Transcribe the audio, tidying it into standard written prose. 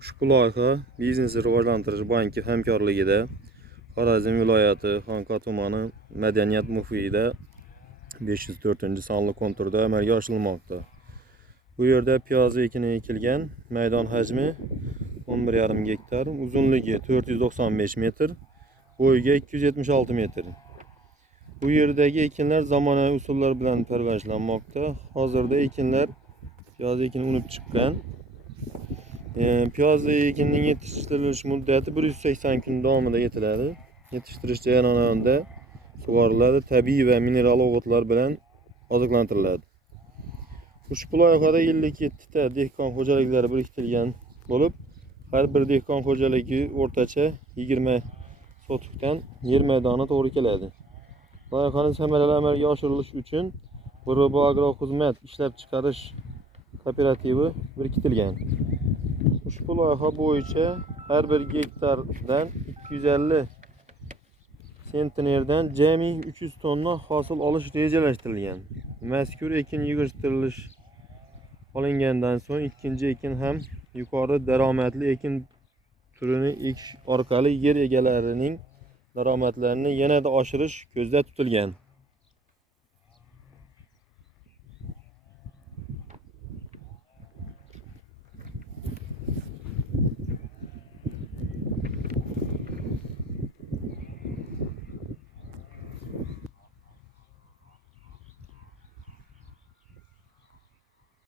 Ushbu loyiha Biznesni rivojlantirish banki hamkorligida Xorazm viloyati Xonqa tumani madaniyat muhitida 504-sonli konturda amalga oshirilmoqda. Bu yerda piyoz ekini ekilgan, maydon hajmi 11,5 gektar, uzunligi 495 metr, bo'yiga 276 metr. Bu yerdagi ekinlar zamonaviy usullar bilan parvarishlanmoqda. Hozirda ekinlar piyoz ekini unib chiqqan. Piyoz ekinining yetishtirilish muddati 180 kun davomida yetiladi. Yetishtirish jarayonida sug'oriladi, tabiiy va mineral o'g'itlar bilan oziqlantiriladi. Ushbu loyihada 57 ta dehqon xo'jaliklari biriktirilgan bo'lib, har bir dehqon xo'jaligi o'rtacha 20 sotikdan yer maydoni to'g'ri keladi. Loyihaning samarali amalga oshirilishi uchun Burbo Agroxizmat ishlab chiqarish kooperativi biriktirilgan. Ushbu loyiha bo'yicha har bir gektardan 250 sentnerdan jami 300 tonna hosil olish rejalashtirilgan. Mazkur ekin yig'ishtirish olingandan so'ng ikkinchi ekin ham yuqori daromadli ekin turini ekish orqali yer egalarining daromadlarini yanada oshirish ko'zda tutilgan.